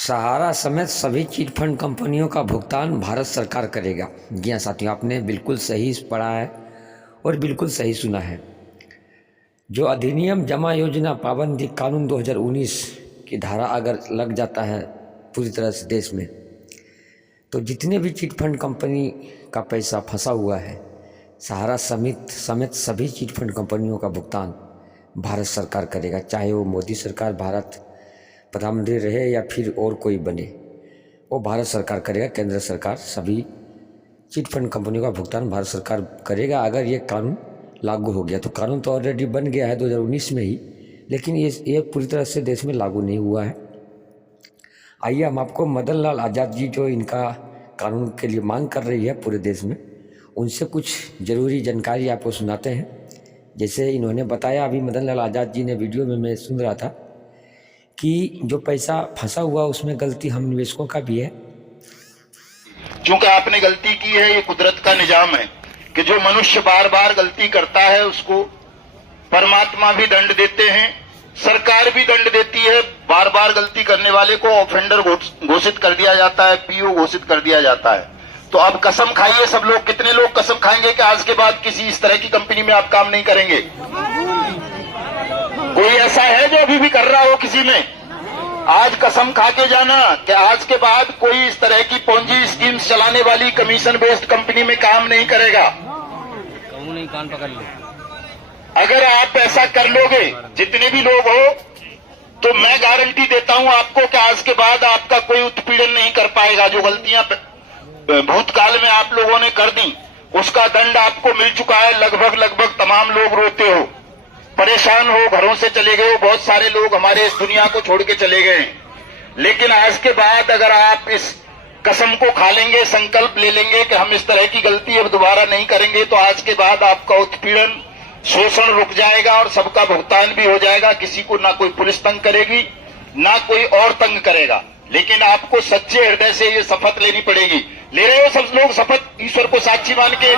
सहारा समेत सभी chit fund कंपनियों का भुगतान भारत सरकार करेगा। जी हाँ साथियों, आपने बिल्कुल सही पढ़ा है और बिल्कुल सही सुना है। जो अधिनियम जमा योजना पाबंदी कानून 2019 की धारा अगर लग जाता है पूरी तरह से देश में, तो जितने भी चिट फंड कंपनी का पैसा फंसा हुआ है, सहारा समेत सभी चिट फंड कंपनियों का भुगतान भारत सरकार करेगा। चाहे वो मोदी सरकार भारत प्रधानमंत्री रहे या फिर और कोई बने, वो भारत सरकार करेगा। केंद्र सरकार सभी चिट फंड कंपनियों का भुगतान भारत सरकार करेगा अगर ये कानून लागू हो गया। तो कानून तो ऑलरेडी बन गया है 2019 में ही, लेकिन ये पूरी तरह से देश में लागू नहीं हुआ है। आइए हम आपको मदन लाल आज़ाद जी जो इनका कानून के लिए मांग कर रही है पूरे देश में, उनसे कुछ ज़रूरी जानकारी आपको सुनाते हैं। जैसे इन्होंने बताया, अभी मदन लाल आज़ाद जी ने वीडियो में मैं सुन रहा था कि जो पैसा फंसा हुआ उसमें गलती हम निवेशकों का भी है। चूंकि आपने गलती की है, ये कुदरत का निजाम है कि जो मनुष्य बार बार गलती करता है उसको परमात्मा भी दंड देते हैं, सरकार भी दंड देती है। बार बार गलती करने वाले को ऑफेंडर घोषित कर दिया जाता है, पीओ घोषित कर दिया जाता है। तो अब कसम खाइए सब लोग, कितने लोग कसम खाएंगे कि आज के बाद किसी इस तरह की कंपनी में आप काम नहीं करेंगे? कोई ऐसा है जो अभी भी कर रहा हो किसी में? आज कसम खा के जाना कि आज के बाद कोई इस तरह की पोंजी स्कीम्स चलाने वाली कमीशन बेस्ड कंपनी में काम नहीं करेगा। नहीं, कान पकड़ लो। अगर आप ऐसा कर लोगे, जितने भी लोग हो, तो मैं गारंटी देता हूं आपको कि आज के बाद आपका कोई उत्पीड़न नहीं कर पाएगा। जो गलतियां भूतकाल में आप लोगों ने कर दी, उसका दंड आपको मिल चुका है। लगभग तमाम लोग रोते हो, परेशान हो, घरों से चले गए हो, बहुत सारे लोग हमारे इस दुनिया को छोड़ के चले गए हैं। लेकिन आज के बाद अगर आप इस कसम को खा लेंगे, संकल्प ले लेंगे कि हम इस तरह की गलती अब दोबारा नहीं करेंगे, तो आज के बाद आपका उत्पीड़न, शोषण रुक जाएगा और सबका भुगतान भी हो जाएगा। किसी को ना कोई पुलिस तंग करेगी, ना कोई और तंग करेगा। लेकिन आपको सच्चे हृदय से ये शपथ लेनी पड़ेगी। ले रहे हो सब लोग शपथ, ईश्वर को साक्षी मान के?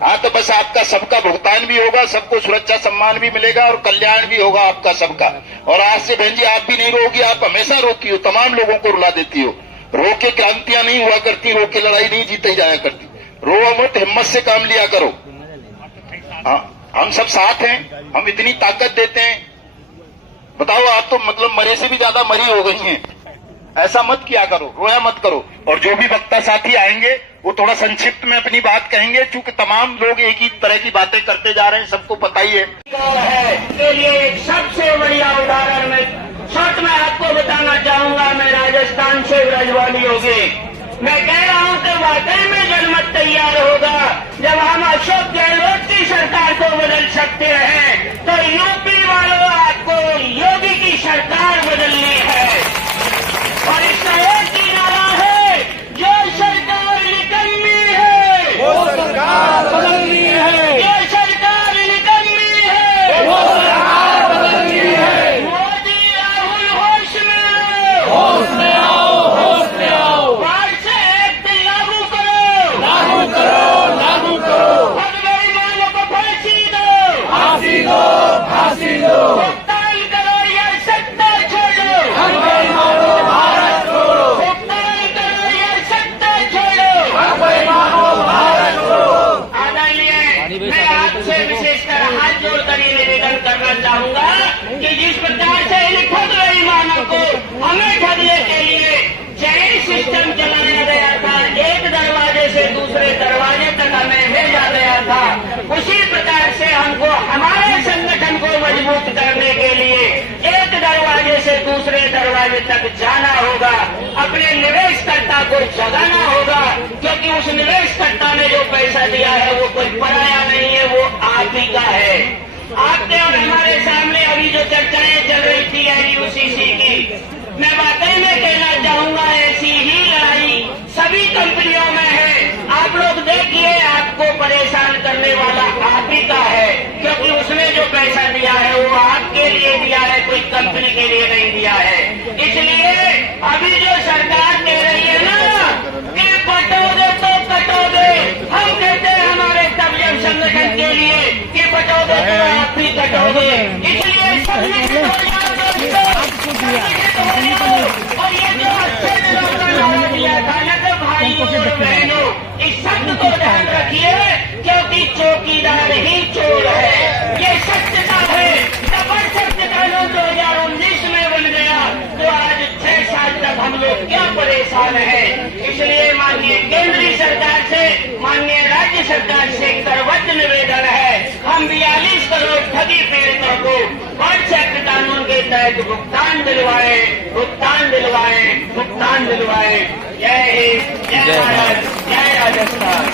हाँ, तो बस आपका सबका भुगतान भी होगा, सबको सुरक्षा सम्मान भी मिलेगा और कल्याण भी होगा आपका सबका। और आज से बहन जी आप भी नहीं रोगी, आप हमेशा रोती हो, तमाम लोगों को रुला देती हो। रो के क्रांतियां नहीं हुआ करती, रो के लड़ाई नहीं जीती जाया करती। रो मत, हिम्मत से काम लिया करो। हाँ, हम सब साथ हैं, हम इतनी ताकत देते हैं। बताओ, आप तो मतलब मरे से भी ज्यादा मरी हो गई हैं। ऐसा मत किया करो, रोया मत करो। और जो भी वक्ता साथी आएंगे वो थोड़ा संक्षिप्त में अपनी बात कहेंगे, चूंकि तमाम लोग एक ही तरह की बातें करते जा रहे हैं, सबको पता ही है। के लिए एक सबसे बढ़िया उदाहरण में शॉर्ट में आपको बताना चाहूंगा। मैं राजस्थान से रजवाड़ी होगी। मैं कह रहा हूं कि वाकई में जनमत तैयार होगा जब हम अशोक गहलोत की सरकार को बदल सकते हैं, तो यूपी वालों आपको योगी की सरकार बदलनी है। और इसका एक ही नारा है, जो सरकार निकम्मी है वो सरकार बदलनी है। जो सरकार निकम्मी है वो सरकार बदलनी है। मोदी राहुल होश में आओ, होश में आओ, होश में आओ। बाढ़ से एक्ट लागू करो, लागू करो, लागू करो। बेईमानों को फांसी दो, फांसी दो, फांसी दो। भुगतान करो या सत्ता छोड़ो, मैं आपसे विशेषकर हाथ जोड़कर ये निवेदन करना चाहूंगा कि जिस प्रकार से इन खुद बेईमानों को हमें ठगने के लिए चेन सिस्टम चलाया गया था, एक दरवाजे से दूसरे दरवाजे तक हमें भेजा गया था, उसी प्रकार से हमको हमारे संगठन को मजबूत करने के लिए एक दरवाजे से दूसरे दरवाजे तक जाना होगा। अपने निवेशकर्ता को जगाना होगा, क्योंकि उस निवेशकर्ता ने जो पैसा दिया है वो कोई पराया नहीं है, वो आप ही का है। आपके और हमारे सामने अभी जो चर्चाएं चल रही थी यूसीसी की, मैं वाकई में कहना चाहूंगा ऐसी ही लड़ाई सभी कंपनियों में है। आप लोग देखिए, आपको परेशान करने वाला आप ही का है, क्योंकि उसने जो पैसा दिया है वो आपके लिए दिया है, कोई कंपनी के लिए नहीं दिया है। इसलिए अभी जो सरकार कह रही है ना कि पटोगे तो कटोगे, हम कहते हैं हमारे तबलीग संगठन के लिए कि पटोगे तो आप ही कटोगे। इसलिए सबने और ये सरकार से करवट निवेदन है, हम 42 करोड़ ठगी पीड़ितों को वर्ष एक्ट कानून के तहत भुगतान दिलवाए। जय हिंद, जय भारत, जय राजस्थान।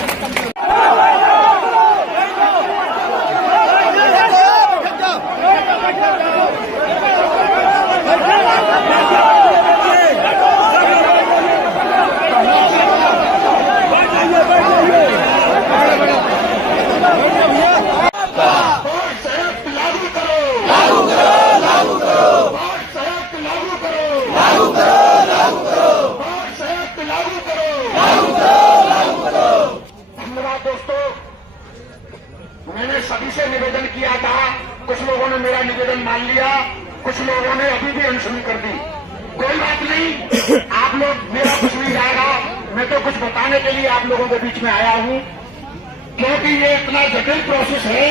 मैंने सभी से निवेदन किया था, कुछ लोगों ने मेरा निवेदन मान लिया, कुछ लोगों ने अभी भी अनसुनी कर दी। कोई बात नहीं, आप लोग मेरा कुछ नहीं जाएगा। मैं तो कुछ बताने के लिए आप लोगों के बीच में आया हूं, क्योंकि ये इतना जटिल प्रोसेस है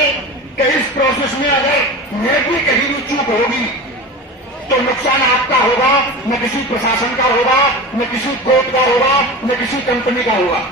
कि इस प्रोसेस में अगर मैं भी कहीं भी चूक होगी तो नुकसान आपका होगा, न किसी प्रशासन का होगा, न किसी कोर्ट का होगा, न किसी कंपनी का होगा।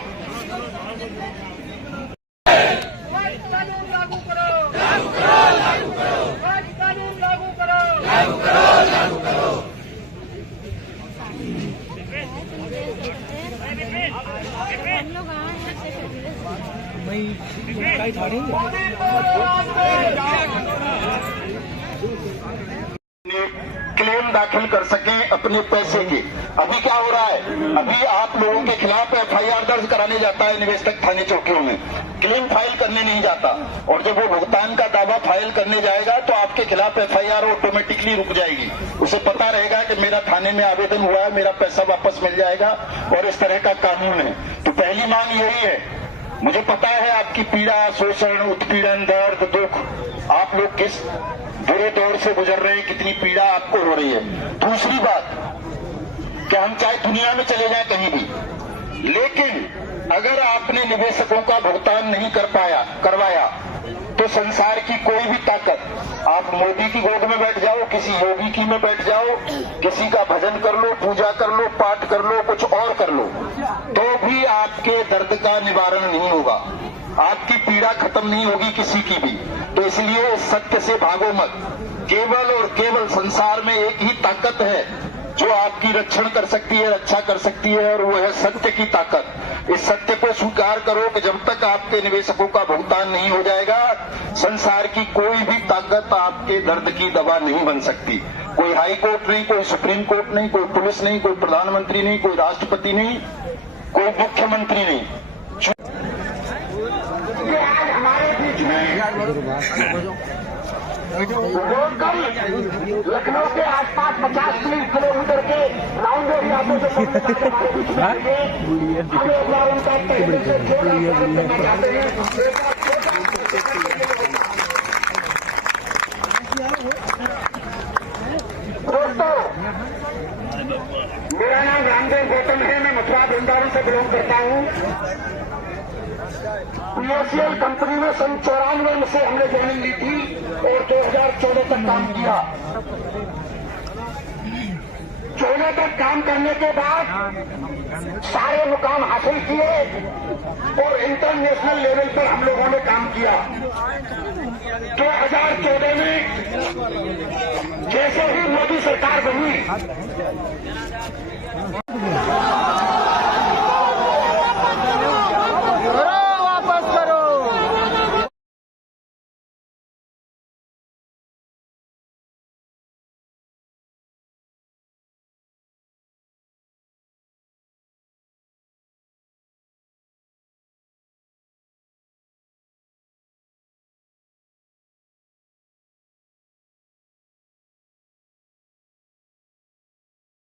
क्लेम दाखिल कर सकें अपने पैसे के। अभी क्या हो रहा है, अभी आप लोगों के खिलाफ एफआईआर दर्ज कराने जाता है निवेशक थाने चौकियों में, क्लेम फाइल करने नहीं जाता। और जब वो भुगतान का दावा फाइल करने जाएगा तो आपके खिलाफ एफआईआर ऑटोमेटिकली रुक जाएगी। उसे पता रहेगा कि मेरा थाने में आवेदन हुआ है, मेरा पैसा वापस मिल जाएगा, और इस तरह का कानून है। तो पहली मांग यही है, मुझे पता है आपकी पीड़ा, शोषण, उत्पीड़न, दर्द, दुख, आप लोग किस बुरे दौर से गुजर रहे हैं, कितनी पीड़ा आपको हो रही है। दूसरी बात कि हम चाहे दुनिया में चले जाएं कहीं भी, लेकिन अगर आपने निवेशकों का भुगतान नहीं करवाया तो संसार की कोई भी ताकत, आप मोदी की गोद में बैठ जाओ, किसी योगी की में बैठ जाओ, किसी का भजन कर लो, पूजा कर लो, पाठ कर लो, कुछ और कर लो, तो भी आपके दर्द का निवारण नहीं होगा, आपकी पीड़ा खत्म नहीं होगी किसी की भी। तो इसलिए इस सत्य से भागो मत। केवल और केवल संसार में एक ही ताकत है जो आपकी रक्षण कर सकती है, रक्षा कर सकती है, और वो है सत्य की ताकत। इस सत्य को स्वीकार करो कि जब तक आपके निवेशकों का भुगतान नहीं हो जाएगा, संसार की कोई भी ताकत आपके दर्द की दवा नहीं बन सकती। कोई हाई कोर्ट नहीं, कोई सुप्रीम कोर्ट नहीं, कोई पुलिस नहीं, कोई प्रधानमंत्री नहीं, कोई राष्ट्रपति नहीं, कोई मुख्यमंत्री नहीं। आज हमारे बीच में लोकल लखनऊ के आसपास 50 किलोमीटर के राउंड एरिया से हमारे बीच में आएंगे। हम एक बार उनका पहले से करना चाहते हैं। दोस्तों, मेरा नाम रामदेव गौतम है, मैं मथुरा वृंदावन से बिलोंग करता हूँ। पीएसएल कंपनी में सन 94 में से हमने ज्वाइनिंग ली थी और 2014 तक काम किया। 14 तक काम करने के बाद सारे मुकाम हासिल किए और इंटरनेशनल लेवल पर हम लोगों ने काम किया। 2014 में जैसे ही मोदी सरकार बनी,